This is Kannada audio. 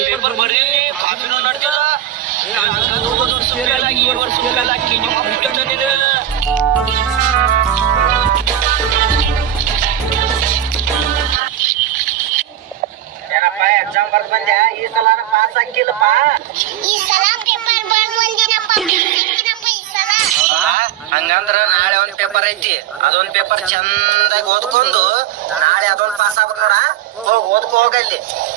पेपर भरी काफी नडक्या वर्ष गेला की ಏನಪ್ಪ ಎಕ್ಸಾಮ್ ಬರ್ದ್ ಬಂದ್ಯಾ ಈ ಸಲ ಪಾಸ್ ಆಗಿಲ್ಲಪ್ಪ ಈ ಸಲ ಪೇಪರ್ ಬರ್ದ್ ಬಂದಿನಪ್ಪ ಈ ಸಲ ಹಂಗಂದ್ರ ನಾಳೆ ಒಂದ್ ಪೇಪರ್ ಐತಿ ಅದೊಂದ್ ಪೇಪರ್ ಚಂದಾಗಿ ಓದ್ಕೊಂಡು ನಾಳೆ ಅದೊಂದ್ ಪಾಸ್ ಆಗ್ಬೇಕು ನೋಡ ಹೋಗ್ ಓದ್ಕೋ ಹೋಗಲ್ಲಿ